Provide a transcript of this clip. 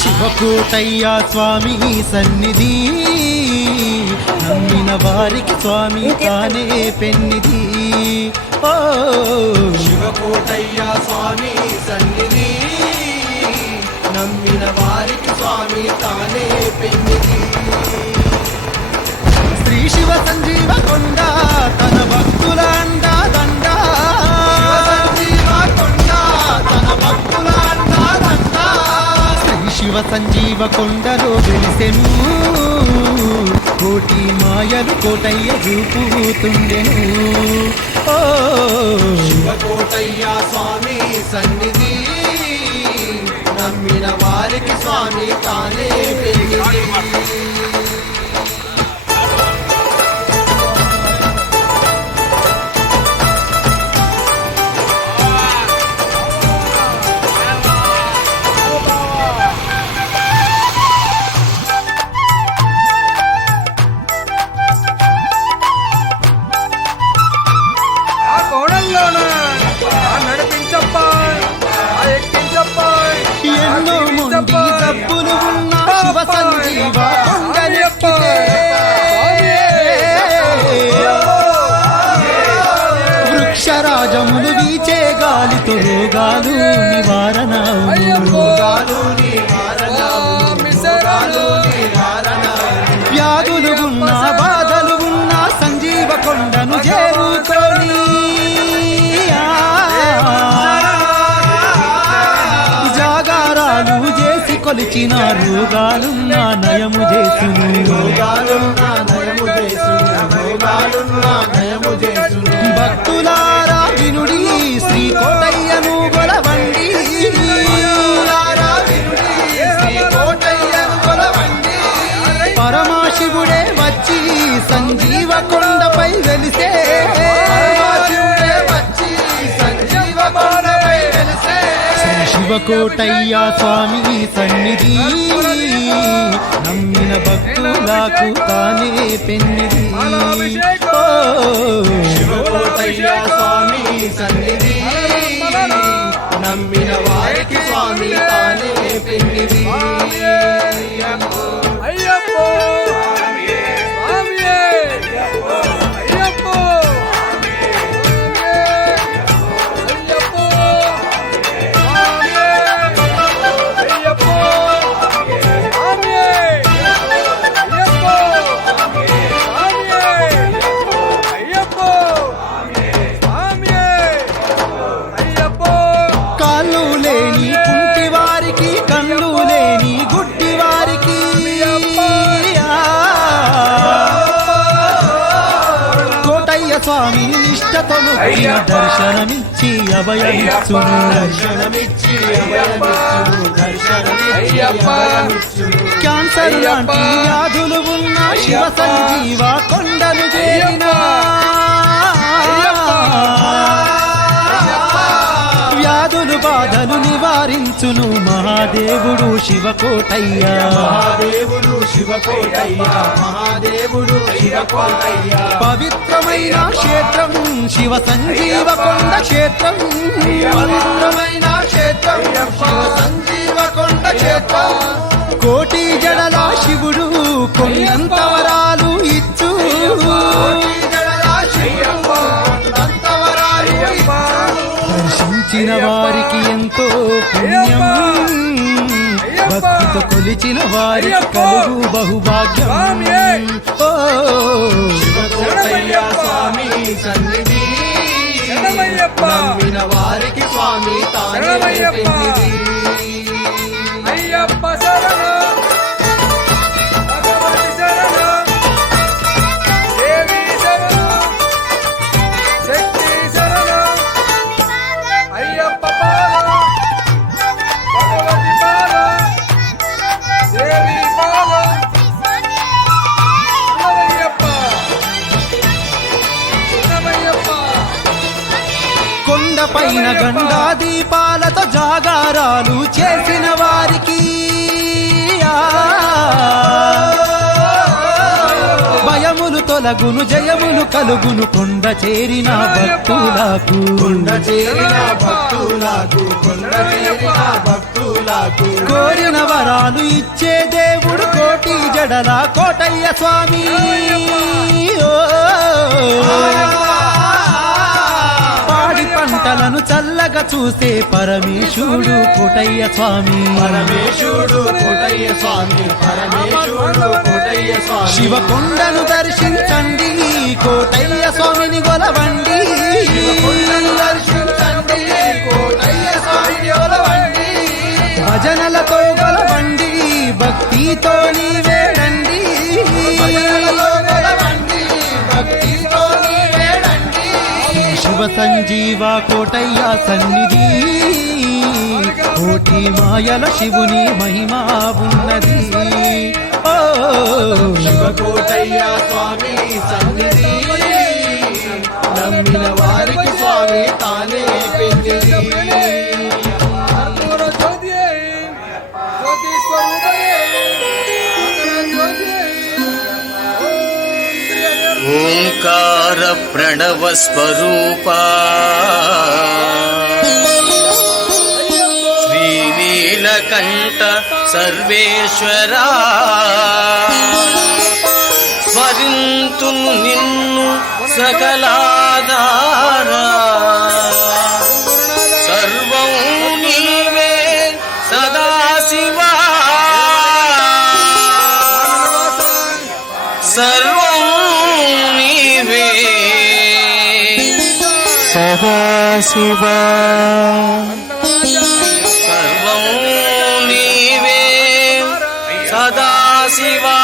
శివకోటయ్య స్వామి సన్నిధి నమ్మిన వారికి స్వామి తానే పెన్నిధి. ఓ శివకోటయ్య స్వామి సన్నిధి నమ్మిన వారికి స్వామి తానే పెన్నిధి. శ్రీ శివ సంజీవ కొండ తన భక్తుల అండా దండ. సంజీవ కొండ తన భక్తుల అండా దండ. శ్రీ శివ సంజీవ కొండలో వెలిసెను కోటి మాయలు కోటయ్య చూపుతుండెను. ఓ శివకోటయ్య స్వామి సన్నిధి నమ్మిన వారికి స్వామి తానే పెన్నిధి. ఎన్నో మొండి డబ్బులు ఉన్న శివ సంజీవ కొండలెక్కితే వృక్షరాజములు వీచే గాలితో రోగాలు నివారణ. వ్యాధులు ఉన్న బాధలు ఉన్న సంజీవ కొండను చేరుకొని జాగారాలు చేసి కొలిచిన రోగాలున్నా నయము చేసును. భక్తులారా వినుడి శ్రీ కోటయ్యను గొలవండి. పరమాశివుడే వచ్చి సంజీవ కొండపై వెలిసే. శివకోటయ్య స్వామి సన్నిధి నమ్మిన భక్తులకు తానే పెన్నిధి. ఓ శివకోటయ్య స్వామి సన్నిధి నమ్మిన వారికి స్వామి తానే పెన్నిధి. కాళ్ళు లేని కుంటి వారికి కళ్ళు లేని గుడ్డి వారికి కోటయ్య స్వామి నిష్టతో మొక్కిన దర్శనమిచ్చి అభయమిచ్చును. క్యాన్సర్ లాంటి వ్యాధులు ఉన్న శివ సంజీవ కొండను చేరిన వ్యాధులు బాధలు నివారించును మహాదేవుడు శివకోటయ్య. పవిత్రమైన క్షేత్రం శివ సంజీవ కొండ క్షేత్రం. కోటి జడల శివుడు కొండంత వరాలు ఇచ్చు. దర్శించిన వారికి ఎంతో పుణ్యం భక్తితో కొలిచిన వారికి కలుగు బహుభాగ్యం. ఓ శివకోటయ్య స్వామి సన్నిధి నమ్మిన వారికి స్వామి తానే పెన్నిధి. అయ్యప్ప శరణం భగవతి శరణం దేవి శరణం శక్తి శరణం అయ్యప్ప పాదం భగవతి పాదం దేవి పాదం శరణమయ్యప్ప. కొండపైన గండా దీపాలతో జాగారాలు చేసిన వారికి భయములు తొలగును జయములు కలుగును కొండ చేరిన భక్తులకు. కొండ చేరిన భక్తులకు భక్తులకు కోరిన వరాలు ఇచ్చే దేవుడు కోటి జడల కోటయ్య స్వామి ఓ. పాడి పంటలను చల్లగా చూసే పరమేశుడు కోటయ్య స్వామి పరమేశుడు కోటయ్య స్వామి పరమేశుడు కోటయ్య స్వామి శివకొండను దర్శించండి కోటయ్య స్వామిని గొలవండి దర్శించండి కోటయ్య స్వామిని కొలవండి భజనలతో గొలవండి భక్తితో నీ వేడండి భజనలతో కొలవండి భక్తితో నీ వేడండి శివ సంజీవ కోటయ్య సన్నిధి కోటి మాయల శివుని మహిమా ఉన్నది ఓ శివకోటయ్య స్వామి సన్నిధి నమ్మిన వారికి స్వామి తానే పెన్నిధి కర్పూర జ్యోతి జ్యోతి స్వరూపయే జ్యోతి ఓంకార ప్రణవ స్వరూపా శ్రీనీలకంఠ సర్వేశ్వరా స్మరింతును నిన్ను సకలాధారా సర్వం నీవే సదాశివా సర్వం నీవే సదాశివా సర్వం నీవే సదాశివా